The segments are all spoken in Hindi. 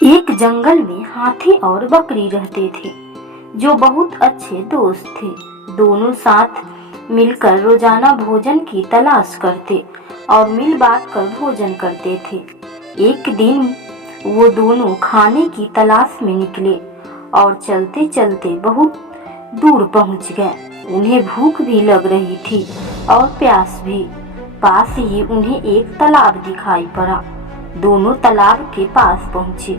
एक जंगल में हाथी और बकरी रहते थे, जो बहुत अच्छे दोस्त थे। दोनों साथ मिलकर रोजाना भोजन की तलाश करते और मिल बांट कर भोजन करते थे। एक दिन वो दोनों खाने की तलाश में निकले और चलते चलते बहुत दूर पहुंच गए। उन्हें भूख भी लग रही थी और प्यास भी। पास ही उन्हें एक तालाब दिखाई पड़ा। दोनों तालाब के पास पहुंचे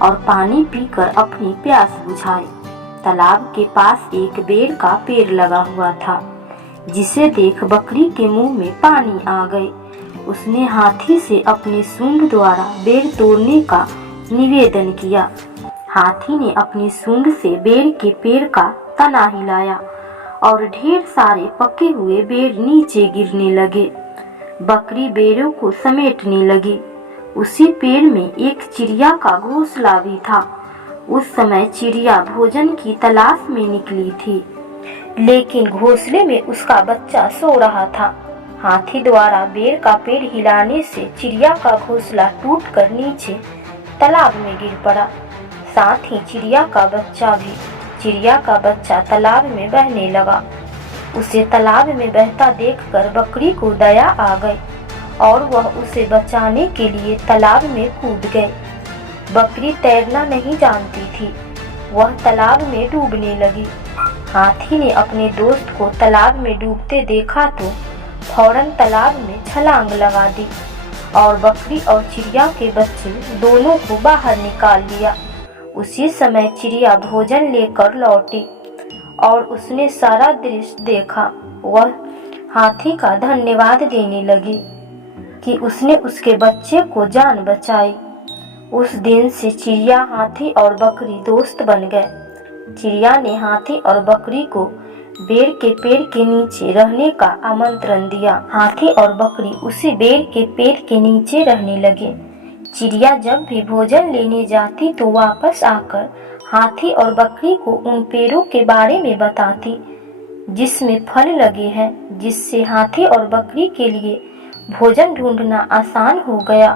और पानी पीकर अपनी प्यास बुझाई। तालाब के पास एक बेर का पेड़ लगा हुआ था, जिसे देख बकरी के मुंह में पानी आ गई। उसने हाथी से अपनी सूंड द्वारा बेर तोड़ने का निवेदन किया। हाथी ने अपनी सूंड से बेर के पेड़ का तना हिलाया और ढेर सारे पके हुए बेर नीचे गिरने लगे। बकरी बेरों को समेटने लगी। उसी पेड़ में एक चिड़िया का घोंसला भी था। उस समय चिड़िया भोजन की तलाश में निकली थी, लेकिन घोंसले में उसका बच्चा सो रहा था। हाथी द्वारा बेर का पेड़ हिलाने से चिड़िया का घोंसला टूटकर नीचे तालाब में गिर पड़ा, साथ ही चिड़िया का बच्चा भी। चिड़िया का बच्चा तालाब में बहने लगा। उसे तालाब में बहता देखकर बकरी को दया आ गई और वह उसे बचाने के लिए तालाब में कूद गई। बकरी तैरना नहीं जानती थी, वह तालाब में डूबने लगी। हाथी ने अपने दोस्त को तालाब में डूबते देखा तो फौरन तालाब में छलांग लगा दी और बकरी और चिड़िया के बच्चे दोनों को बाहर निकाल लिया। उसी समय चिड़िया भोजन लेकर लौटी और उसने सारा दृश्य देखा। वह हाथी का धन्यवाद देने लगी कि उसने उसके बच्चे को जान बचाई। उस दिन से चिड़िया, हाथी और बकरी दोस्त बन गए। चिड़िया ने हाथी और बकरी को बेर के पेड़ के नीचे रहने का आमंत्रण दिया। हाथी और बकरी उसी बेर के पेड़ के नीचे रहने लगे। चिड़िया जब भी भोजन लेने जाती तो वापस आकर हाथी और बकरी को उन पेड़ों के बारे में बताती जिसमें फल लगे हैं, जिससे हाथी और बकरी के लिए भोजन ढूंढना आसान हो गया।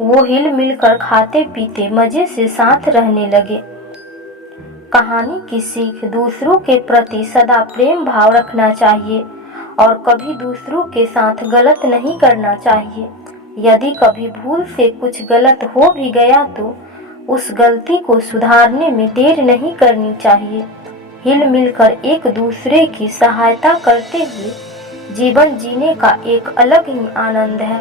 वो हिल मिलकर खाते पीते मजे से साथ रहने लगे। कहानी की सीख: दूसरों के प्रति सदा प्रेम भाव रखना चाहिए और कभी दूसरों के साथ गलत नहीं करना चाहिए। यदि कभी भूल से कुछ गलत हो भी गया तो उस गलती को सुधारने में देर नहीं करनी चाहिए। हिल मिलकर एक दूसरे की सहायता करते हुए जीवन जीने का एक अलग ही आनंद है।